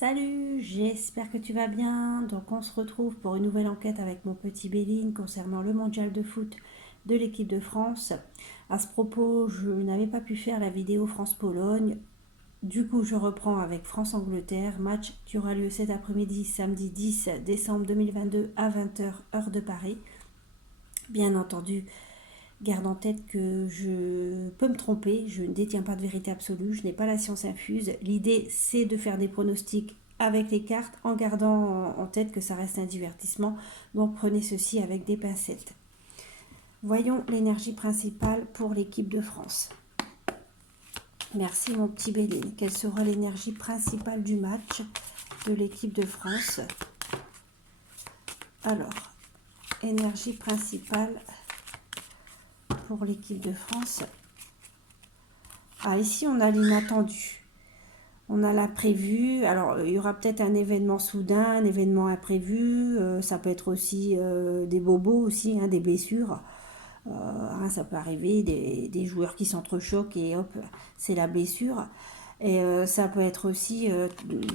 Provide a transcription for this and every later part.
Salut, j'espère que tu vas bien. Donc on se retrouve pour une nouvelle enquête avec mon petit Béline concernant le mondial de foot de l'équipe de France. À ce propos, je n'avais pas pu faire la vidéo France-Pologne. Du coup, je reprends avec France-Angleterre. Match qui aura lieu cet après-midi, samedi 10 décembre 2022 à 20h, heure de Paris. Bien entendu, garde en tête que je peux me tromper, je ne détiens pas de vérité absolue, je n'ai pas la science infuse. L'idée, c'est de faire des pronostics avec les cartes en gardant en tête que ça reste un divertissement. Donc prenez ceci avec des pincettes. Voyons l'énergie principale pour l'équipe de France. Merci mon petit Béline. Quelle sera l'énergie principale du match de l'équipe de France? Alors, énergie principale pour l'équipe de France. Ah, ici, on a l'inattendu. On a l'imprévu. Alors, il y aura peut-être un événement soudain, un événement imprévu. Ça peut être aussi des bobos aussi, hein, des blessures. Ça peut arriver, des joueurs qui s'entrechoquent et hop, c'est la blessure. Et ça peut être aussi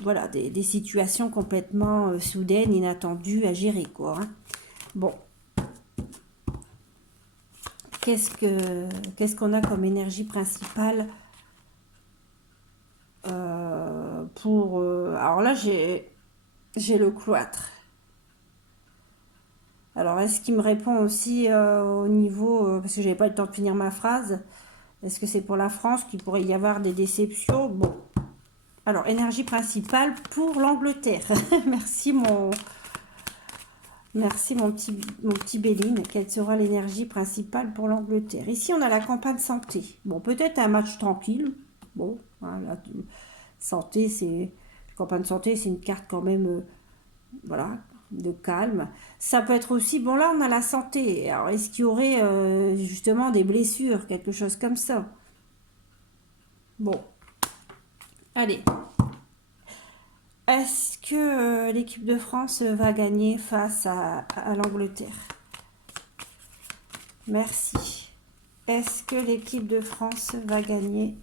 voilà, des situations complètement soudaines, inattendues à gérer, quoi. Hein. Bon. Qu'est-ce qu'on a comme énergie principale pour... alors là, j'ai le cloître. Alors, est-ce qu'il me répond aussi au niveau... parce que j'avais pas le temps de finir ma phrase. Est-ce que c'est pour la France qu'il pourrait y avoir des déceptions? Bon. Alors, énergie principale pour l'Angleterre. Merci mon petit Béline. Quelle sera l'énergie principale pour l'Angleterre? Ici, on a la campagne santé. Bon, peut-être un match tranquille. Bon, hein, la santé, c'est... Campagne santé, c'est une carte quand même... voilà, de calme. Ça peut être aussi... Bon, là, on a la santé. Alors, est-ce qu'il y aurait justement des blessures? Quelque chose comme ça? Bon. Allez. Est-ce que l'équipe de France va gagner face à l'Angleterre? Merci. Est-ce que l'équipe de France va gagner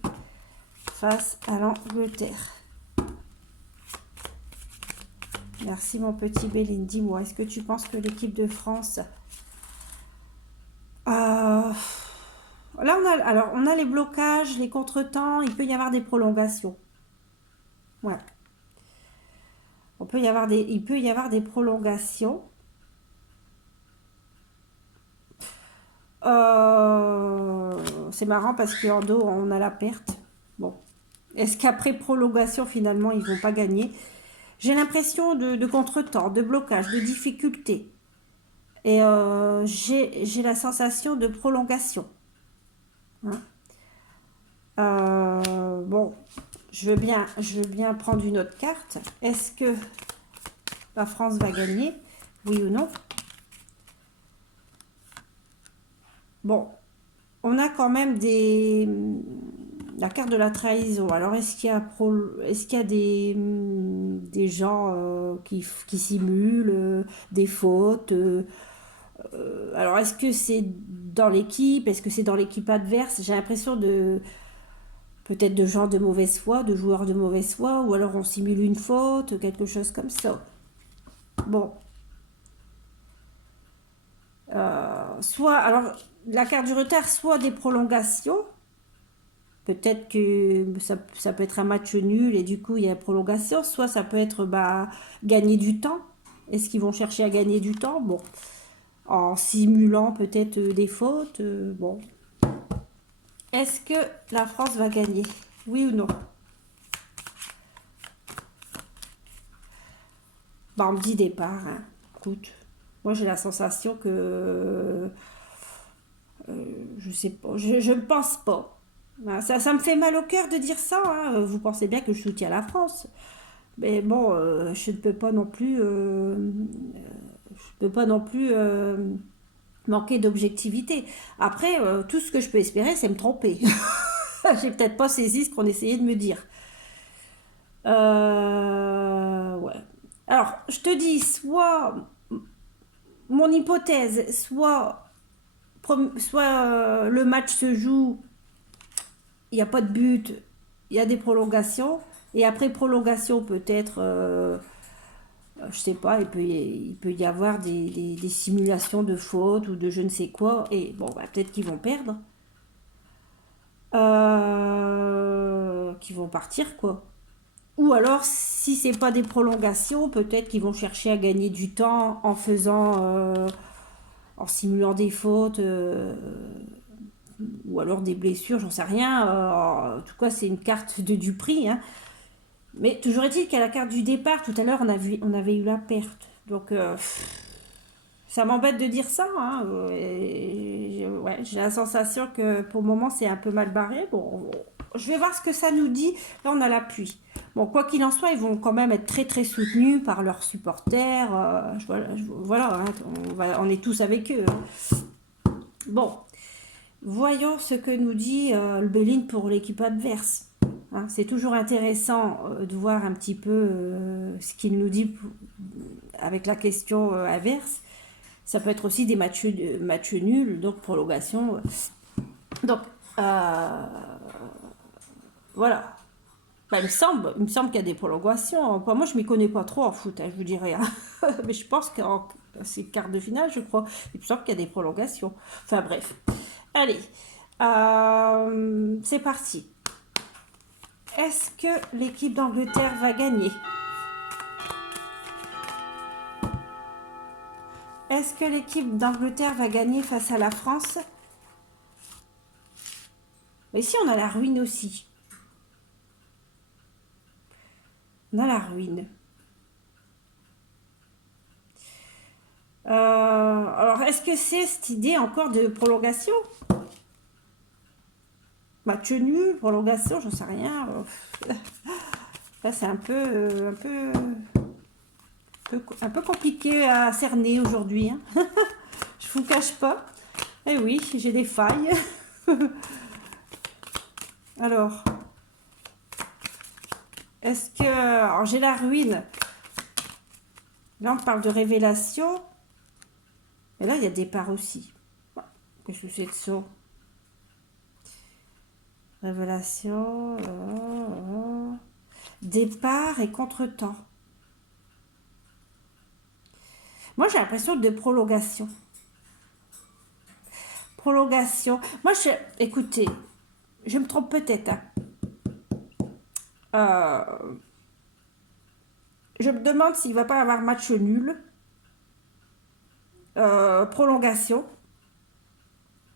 face à l'Angleterre? Merci mon petit Béline. Dis-moi, est-ce que tu penses que l'équipe de France... Là, on a les blocages, les contretemps, il peut y avoir des prolongations. Ouais. Il peut y avoir des prolongations. C'est marrant parce qu'en dos, on a la perte. Bon. Est-ce qu'après prolongation, finalement, ils vont pas gagner? J'ai l'impression de contretemps, de blocage, de difficulté. Et j'ai la sensation de prolongation. Hein? Bon, je veux bien prendre une autre carte. Est-ce que la France va gagner? Oui ou non? Bon, on a quand même la carte de la trahison. Alors, est-ce qu'il y a des gens qui simulent des fautes alors, est-ce que c'est dans l'équipe? Est-ce que c'est dans l'équipe adverse? J'ai l'impression peut-être de gens de mauvaise foi, de joueurs de mauvaise foi, ou alors on simule une faute, quelque chose comme ça. Bon. Alors, la carte du retard, soit des prolongations. Peut-être que ça peut être un match nul et du coup il y a prolongation. Soit ça peut être gagner du temps. Est-ce qu'ils vont chercher à gagner du temps? Bon. En simulant peut-être des fautes. Bon. Est-ce que la France va gagner? Oui ou non? On me dit départ. Hein. Écoute, moi j'ai la sensation que... je sais pas, je ne pense pas. Ça me fait mal au cœur de dire ça. Hein. Vous pensez bien que je soutiens la France. Mais bon, je ne peux pas non plus... manquer d'objectivité. Après, tout ce que je peux espérer, c'est me tromper. J'ai peut-être pas saisi ce qu'on essayait de me dire. Ouais. Alors, je te dis, soit mon hypothèse, soit le match se joue, il n'y a pas de but, il y a des prolongations, Et après prolongation, peut-être, je sais pas, il peut y avoir des simulations de fautes ou de je ne sais quoi. Et bon, bah, peut-être qu'ils vont perdre. Qu'ils vont partir, quoi. Ou alors, si c'est pas des prolongations, peut-être qu'ils vont chercher à gagner du temps en faisant, en simulant des fautes, ou alors des blessures, j'en sais rien. En tout cas, c'est une carte de Dupri, hein. Mais toujours est-il qu'à la carte du départ, tout à l'heure, on avait eu la perte. Donc, ça m'embête de dire ça, hein. Ouais, j'ai la sensation que pour le moment, c'est un peu mal barré. Bon, je vais voir ce que ça nous dit. Là, on a l'appui. Bon, quoi qu'il en soit, ils vont quand même être très très soutenus par leurs supporters. Voilà, hein, on est tous avec eux, hein. Bon, voyons ce que nous dit le Belin pour l'équipe adverse. Hein, c'est toujours intéressant de voir un petit peu ce qu'il nous dit avec la question inverse. Ça peut être aussi des matchs nuls, donc prolongation. Donc, voilà. Bah, il me semble qu'il y a des prolongations. Enfin, moi, je m'y connais pas trop en foot, hein, je vous dis rien. Mais je pense que c'est quart de finale, je crois. Il me semble qu'il y a des prolongations. Enfin, bref. Allez, c'est parti. Est-ce que l'équipe d'Angleterre va gagner? Est-ce que l'équipe d'Angleterre va gagner face à la France? Mais si, on a la ruine aussi. On a la ruine. Alors, est-ce que c'est cette idée encore de prolongation? Match nul, prolongation, j'en sais rien. Là, c'est un peu compliqué à cerner aujourd'hui, hein. Je vous cache pas. Eh oui, j'ai des failles. Alors, est-ce que... Alors, j'ai la ruine. Là, on parle de révélation. Et là, il y a départ aussi. Qu'est-ce que c'est de ça? Révélation. Départ et contretemps. Moi, j'ai l'impression de prolongation. Prolongation. Moi, écoutez, je me trompe peut-être, hein. Je me demande s'il ne va pas y avoir match nul. Prolongation.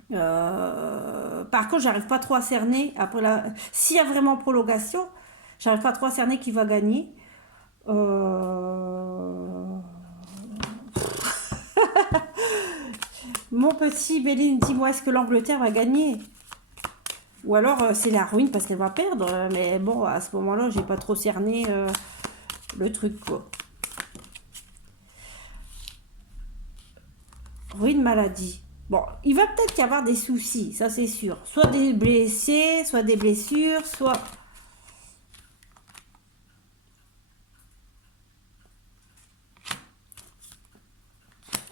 Par contre, j'arrive pas trop à cerner. S'il y a vraiment prolongation, j'arrive pas trop à cerner qui va gagner. Mon petit Béline, dis-moi, est-ce que l'Angleterre va gagner? Ou alors c'est la ruine parce qu'elle va perdre. Mais bon, à ce moment-là, j'ai pas trop cerné le truc, quoi. Ruine, maladie. Bon, il va peut-être y avoir des soucis, ça c'est sûr. Soit des blessés, soit des blessures, soit...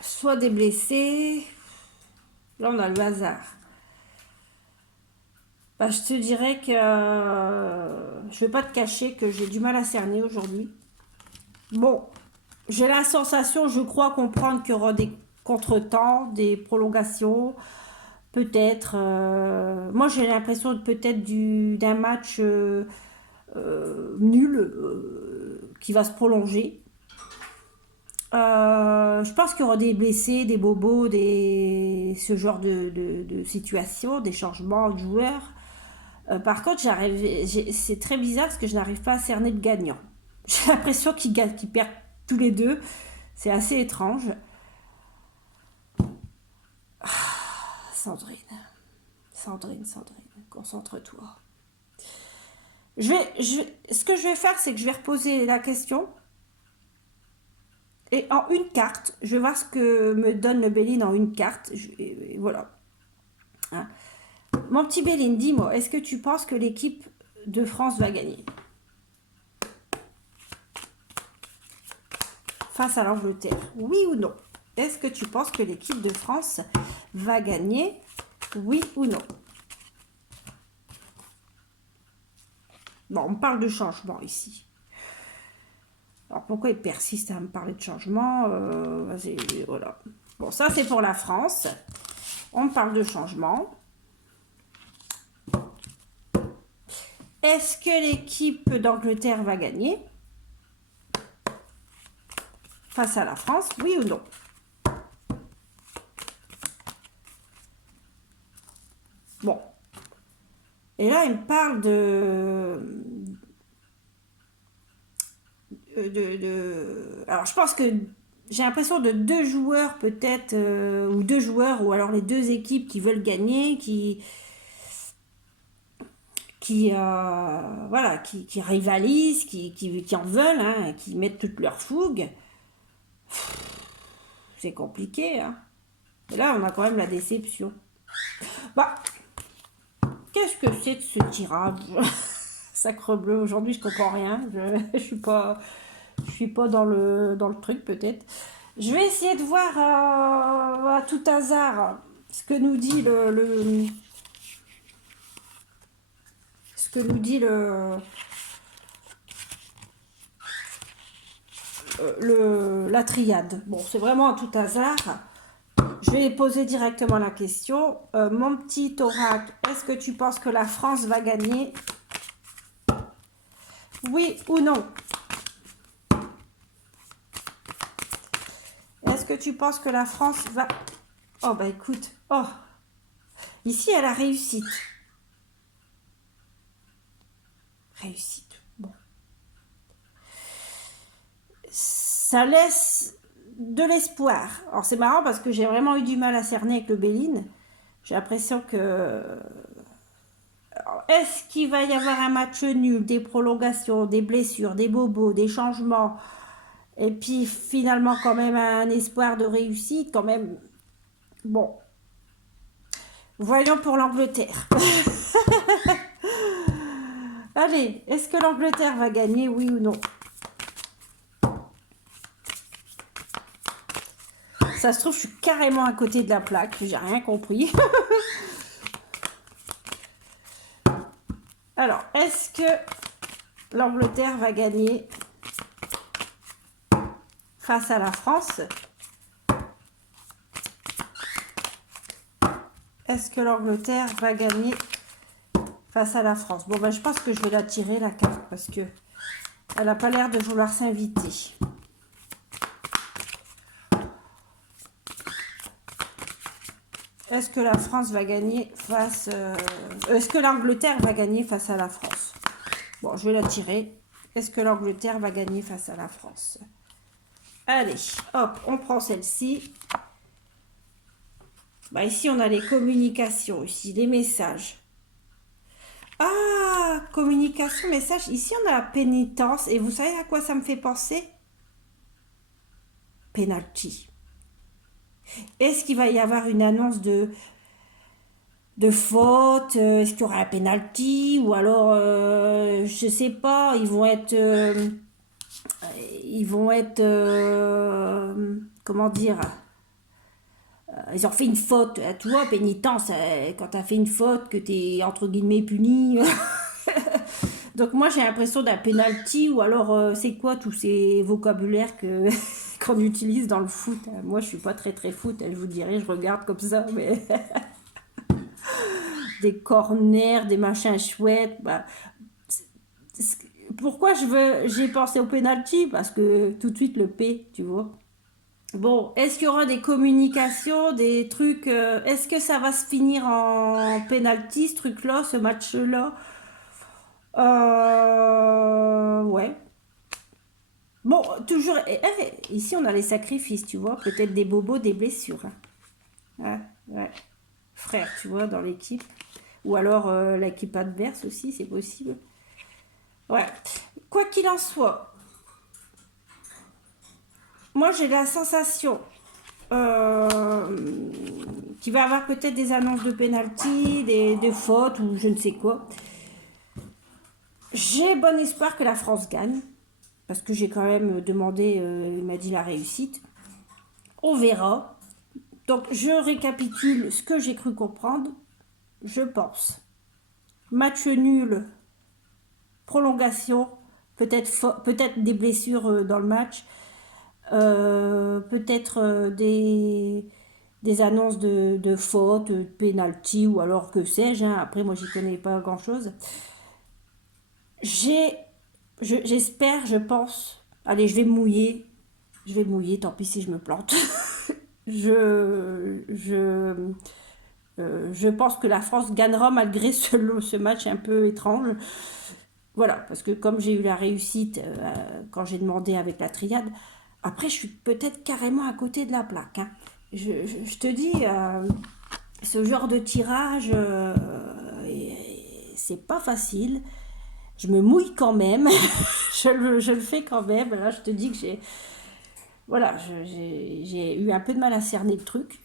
Soit des blessés. Là, on a le hasard. Bah, je te dirais que je vais pas te cacher que j'ai du mal à cerner aujourd'hui. Bon, j'ai la sensation, je crois comprendre qu'il y aura des contretemps, des prolongations, peut-être. Moi, j'ai l'impression peut-être d'un match nul qui va se prolonger. Je pense qu'il y aura des blessés, des bobos, ce genre de situation, des changements de joueurs. Par contre, c'est très bizarre parce que je n'arrive pas à cerner de gagnant. J'ai l'impression qu'ils perdent tous les deux. C'est assez étrange. Sandrine, concentre-toi. Ce que je vais faire, c'est que je vais reposer la question. Et en une carte, je vais voir ce que me donne le Béline en une carte. Et voilà. Hein. Mon petit Béline, dis-moi, est-ce que tu penses que l'équipe de France va gagner face à l'Angleterre? Oui ou non? Est-ce que tu penses que l'équipe de France va gagner? Oui ou non? Bon, on parle de changement ici. Alors pourquoi il persiste à me parler de changement? Vas-y, voilà. Bon, ça c'est pour la France. On parle de changement. Est-ce que l'équipe d'Angleterre va gagner face à la France? Oui ou non? Bon. Et là, il me parle Alors, je pense que j'ai l'impression de deux joueurs peut-être, ou deux joueurs, ou alors les deux équipes qui veulent gagner, voilà, qui rivalisent, qui en veulent, hein, qui mettent toute leur fougue. C'est compliqué, hein. Et là, on a quand même la déception. Bah, qu'est-ce que c'est de ce tirage? Sacre bleu, aujourd'hui je comprends rien. Je suis pas dans le truc peut-être. Je vais essayer de voir à tout hasard ce que nous dit ce que nous dit la triade. Bon, c'est vraiment à tout hasard. Je vais poser directement la question. Mon petit oracle, est-ce que tu penses que la France va gagner? Oui ou non? Est-ce que tu penses que la France va... Oh, bah écoute. Oh. Ici, elle a réussite. Réussite. Bon. Ça laisse de l'espoir. Alors, c'est marrant parce que j'ai vraiment eu du mal à cerner avec le Béline. J'ai l'impression que... Est-ce qu'il va y avoir un match nul, des prolongations, des blessures, des bobos, des changements, et puis finalement quand même un espoir de réussite, quand même. Bon, voyons pour l'Angleterre. Allez, est-ce que l'Angleterre va gagner, oui ou non? Ça se trouve, je suis carrément à côté de la plaque, j'ai rien compris. Alors, est-ce que l'Angleterre va gagner face à la France? Est-ce que l'Angleterre va gagner face à la France? Bon, ben, je pense que je vais la tirer, la carte, parce que elle n'a pas l'air de vouloir s'inviter. Est-ce que la France va gagner face... est-ce que l'Angleterre va gagner face à la France? Bon, je vais la tirer. Est-ce que l'Angleterre va gagner face à la France? Allez, hop, on prend celle-ci. Bah, ici, on a les communications, ici, les messages. Ah, communication, message. Ici, on a la pénitence. Et vous savez à quoi ça me fait penser? Penalty. Est-ce qu'il va y avoir une annonce de faute? Est-ce qu'il y aura un penalty? Ou alors, je sais pas, ils vont être... comment dire? Ils ont fait une faute. Tu vois, pénitence, quand tu as fait une faute, que tu es entre guillemets puni. Donc moi j'ai l'impression d'un penalty, ou alors c'est quoi tous ces vocabulaires qu'on utilise dans le foot? Moi je suis pas très foot, je vous dirais, je regarde comme ça, mais des corners, des machins chouettes. Bah, pourquoi j'ai pensé au penalty? Parce que tout de suite le P, tu vois. Bon, est-ce qu'il y aura des communications, des trucs, est-ce que ça va se finir en penalty, ce truc-là, ce match-là? Ouais. Bon, toujours, ici on a les sacrifices, tu vois, peut-être des bobos, des blessures. Hein. Ouais. Frère, tu vois, dans l'équipe. Ou alors l'équipe adverse aussi, c'est possible. Ouais. Quoi qu'il en soit, moi j'ai la sensation qu'il va y avoir peut-être des annonces de pénalty, des fautes ou je ne sais quoi. J'ai bon espoir que la France gagne, parce que j'ai quand même demandé, il m'a dit la réussite. On verra. Donc je récapitule ce que j'ai cru comprendre. Je pense match nul prolongation, peut-être des blessures dans le match, peut-être des annonces de fautes, de pénalty, ou alors que sais-je, hein. Après, moi, j'y connais pas grand-chose. J'espère, je pense. Allez, je vais me mouiller. Je vais me mouiller, tant pis si je me plante. je, je, je pense que la France gagnera malgré ce match un peu étrange. Voilà, parce que comme j'ai eu la réussite quand j'ai demandé avec la triade, après je suis peut-être carrément à côté de la plaque, hein. Je te dis, ce genre de tirage, c'est pas facile. Je me mouille quand même, je le fais quand même. Là, je te dis que voilà, j'ai eu un peu de mal à cerner le truc.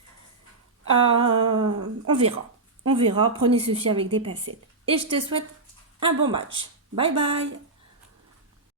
On verra, on verra. Prenez ceci avec des pincettes. Et je te souhaite un bon match. Bye bye.